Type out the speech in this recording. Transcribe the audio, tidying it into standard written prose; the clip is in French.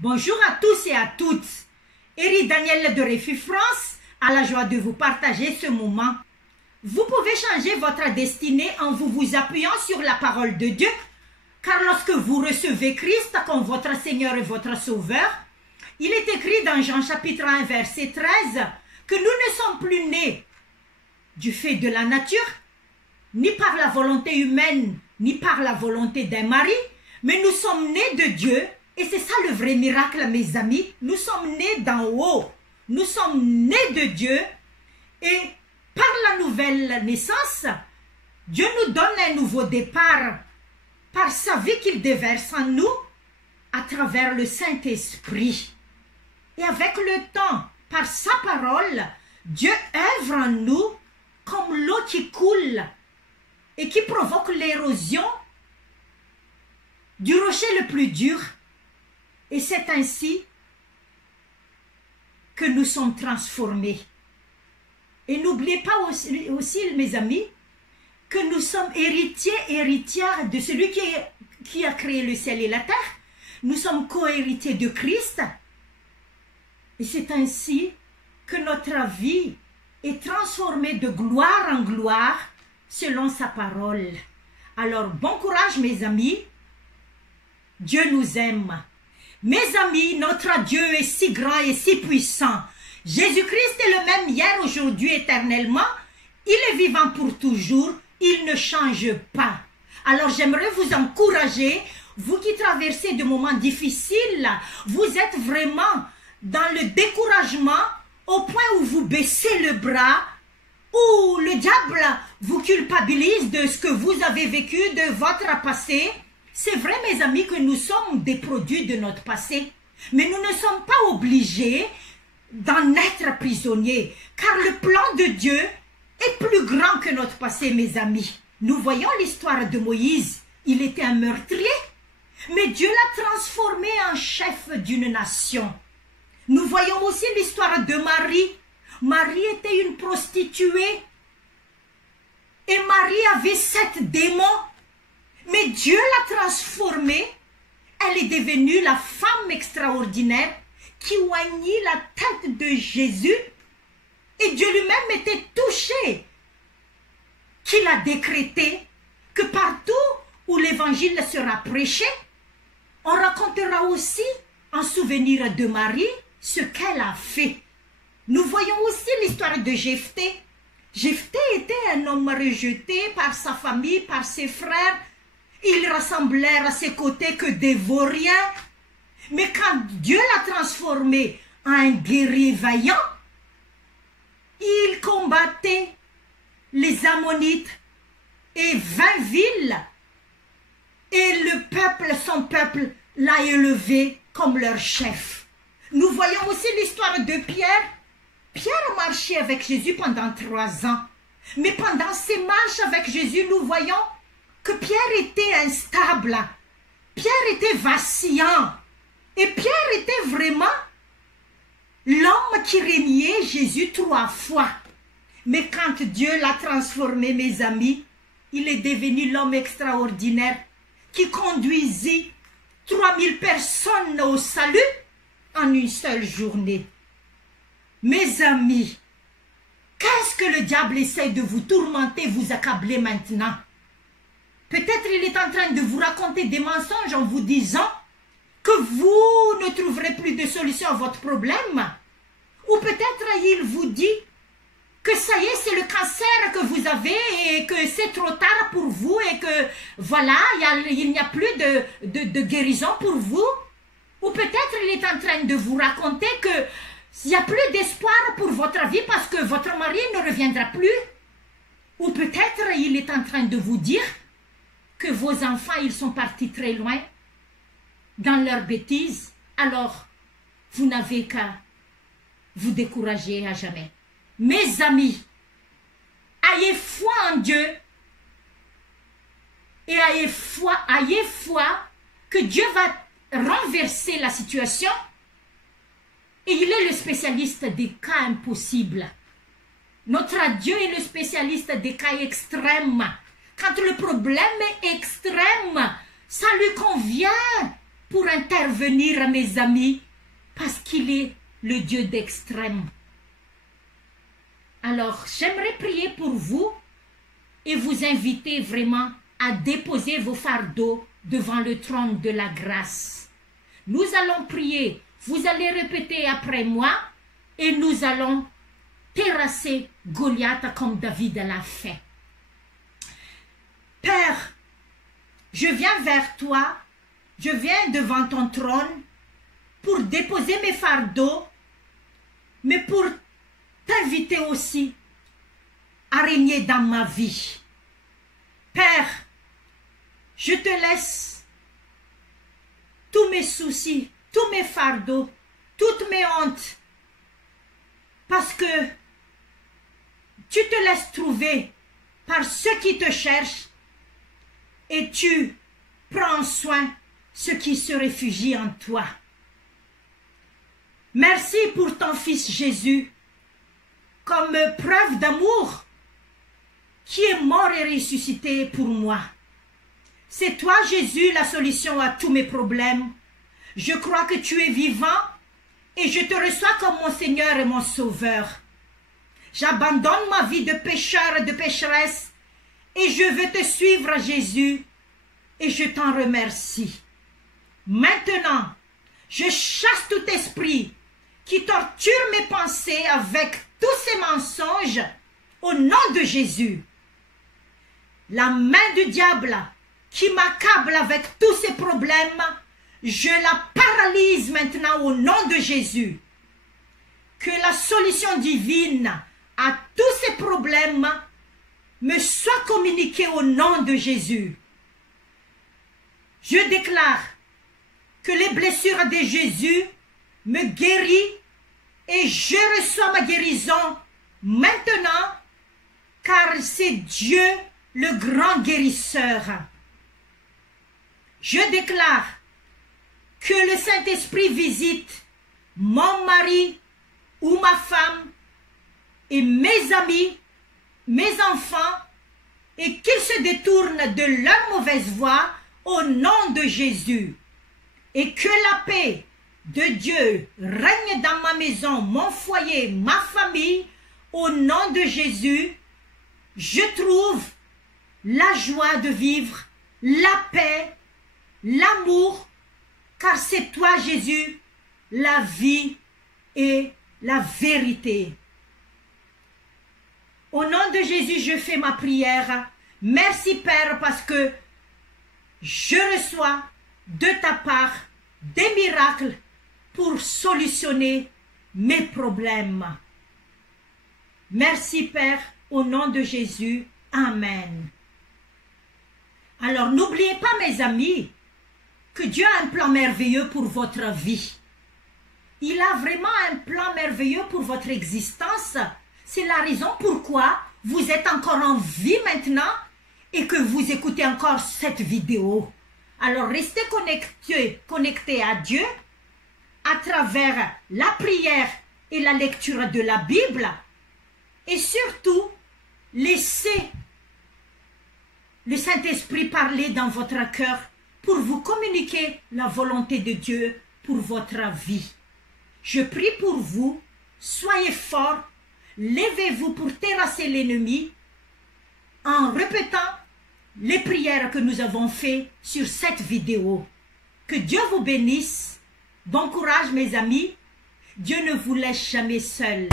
Bonjour à tous et à toutes. Eri Daniel de Réfi France a la joie de vous partager ce moment. Vous pouvez changer votre destinée en vous appuyant sur la parole de Dieu, car lorsque vous recevez Christ comme votre Seigneur et votre Sauveur, il est écrit dans Jean chapitre 1 verset 13 que nous ne sommes plus nés du fait de la nature, ni par la volonté humaine, ni par la volonté d'un mari, mais nous sommes nés de Dieu. Et c'est ça le vrai miracle, mes amis. Nous sommes nés d'en haut. Nous sommes nés de Dieu. Et par la nouvelle naissance, Dieu nous donne un nouveau départ par sa vie qu'il déverse en nous à travers le Saint-Esprit. Et avec le temps, par sa parole, Dieu œuvre en nous comme l'eau qui coule et qui provoque l'érosion du rocher le plus dur. Et c'est ainsi que nous sommes transformés. Et n'oubliez pas aussi, mes amis, que nous sommes héritiers et héritières de celui qui a créé le ciel et la terre. Nous sommes co-héritiers de Christ. Et c'est ainsi que notre vie est transformée de gloire en gloire selon sa parole. Alors, bon courage, mes amis. Dieu nous aime. Mes amis, notre Dieu est si grand et si puissant. Jésus-Christ est le même hier, aujourd'hui, éternellement. Il est vivant pour toujours. Il ne change pas. Alors j'aimerais vous encourager, vous qui traversez des moments difficiles, vous êtes vraiment dans le découragement au point où vous baissez le bras, où le diable vous culpabilise de ce que vous avez vécu, de votre passé. C'est vrai, mes amis, que nous sommes des produits de notre passé. Mais nous ne sommes pas obligés d'en être prisonniers. Car le plan de Dieu est plus grand que notre passé, mes amis. Nous voyons l'histoire de Moïse. Il était un meurtrier. Mais Dieu l'a transformé en chef d'une nation. Nous voyons aussi l'histoire de Marie. Marie était une prostituée. Et Marie avait 7 démons. Mais Dieu l'a transformée. Elle est devenue la femme extraordinaire qui oignit la tête de Jésus. Et Dieu lui-même était touché. Qu'il a décrété que partout où l'évangile sera prêché, on racontera aussi en souvenir de Marie ce qu'elle a fait. Nous voyons aussi l'histoire de Jephthé. Jephthé était un homme rejeté par sa famille, par ses frères. Ils rassemblèrent à ses côtés que des vauriens. Mais quand Dieu l'a transformé en un guerrier vaillant, il combattait les Ammonites et 20 villes. Et le peuple, son peuple, l'a élevé comme leur chef. Nous voyons aussi l'histoire de Pierre. Pierre marchait avec Jésus pendant 3 ans. Mais pendant ses marches avec Jésus, nous voyons que Pierre était instable, Pierre était vacillant, et Pierre était vraiment l'homme qui reniait Jésus 3 fois. Mais quand Dieu l'a transformé, mes amis, il est devenu l'homme extraordinaire qui conduisit 3000 personnes au salut en une seule journée. Mes amis, qu'est-ce que le diable essaie de vous tourmenter, vous accabler maintenant? Peut-être il est en train de vous raconter des mensonges en vous disant que vous ne trouverez plus de solution à votre problème. Ou peut-être il vous dit que ça y est, c'est le cancer que vous avez et que c'est trop tard pour vous et que voilà, il n'y a plus de guérison pour vous. Ou peut-être il est en train de vous raconter qu'il n'y a plus d'espoir pour votre vie parce que votre mari ne reviendra plus. Ou peut-être il est en train de vous dire que vos enfants, ils sont partis très loin dans leurs bêtises, alors vous n'avez qu'à vous décourager à jamais. Mes amis, ayez foi en Dieu et ayez foi que Dieu va renverser la situation et il est le spécialiste des cas impossibles. Notre Dieu est le spécialiste des cas extrêmes. Quand le problème est extrême, ça lui convient pour intervenir, mes amis, parce qu'il est le Dieu d'extrême. Alors, j'aimerais prier pour vous et vous inviter vraiment à déposer vos fardeaux devant le trône de la grâce. Nous allons prier. Vous allez répéter après moi et nous allons terrasser Goliath comme David l'a fait. Père, je viens vers toi, je viens devant ton trône pour déposer mes fardeaux, mais pour t'inviter aussi à régner dans ma vie. Père, je te laisse tous mes soucis, tous mes fardeaux, toutes mes hontes, parce que tu te laisses trouver par ceux qui te cherchent et tu prends soin ceux qui se réfugient en toi. Merci pour ton Fils Jésus, comme preuve d'amour, qui est mort et ressuscité pour moi. C'est toi, Jésus, la solution à tous mes problèmes. Je crois que tu es vivant et je te reçois comme mon Seigneur et mon Sauveur. J'abandonne ma vie de pécheur et de pécheresse et je veux te suivre, Jésus, et je t'en remercie. Maintenant, je chasse tout esprit qui torture mes pensées avec tous ces mensonges au nom de Jésus. La main du diable qui m'accable avec tous ces problèmes, je la paralyse maintenant au nom de Jésus. Que la solution divine à tous ces problèmes me soit communiquée au nom de Jésus. Je déclare que les blessures de Jésus me guérissent et je reçois ma guérison maintenant, car c'est Dieu le grand guérisseur. Je déclare que le Saint-Esprit visite mon mari ou ma femme et mes amis, mes enfants, et qu'ils se détournent de leur mauvaise voie au nom de Jésus. Et que la paix de Dieu règne dans ma maison, mon foyer, ma famille, au nom de Jésus. Je trouve la joie de vivre, la paix, l'amour, car c'est toi, Jésus, la vie et la vérité. Au nom de Jésus, je fais ma prière. Merci, Père, parce que je reçois de ta part des miracles pour solutionner mes problèmes. Merci, Père, au nom de Jésus. Amen. Alors, n'oubliez pas, mes amis, que Dieu a un plan merveilleux pour votre vie. Il a vraiment un plan merveilleux pour votre existence. C'est la raison pourquoi vous êtes encore en vie maintenant et que vous écoutez encore cette vidéo. Alors, restez connectés à Dieu à travers la prière et la lecture de la Bible. Et surtout, laissez le Saint-Esprit parler dans votre cœur pour vous communiquer la volonté de Dieu pour votre vie. Je prie pour vous, soyez forts, levez-vous pour terrasser l'ennemi en répétant les prières que nous avons faites sur cette vidéo. Que Dieu vous bénisse. Bon courage, mes amis. Dieu ne vous laisse jamais seuls.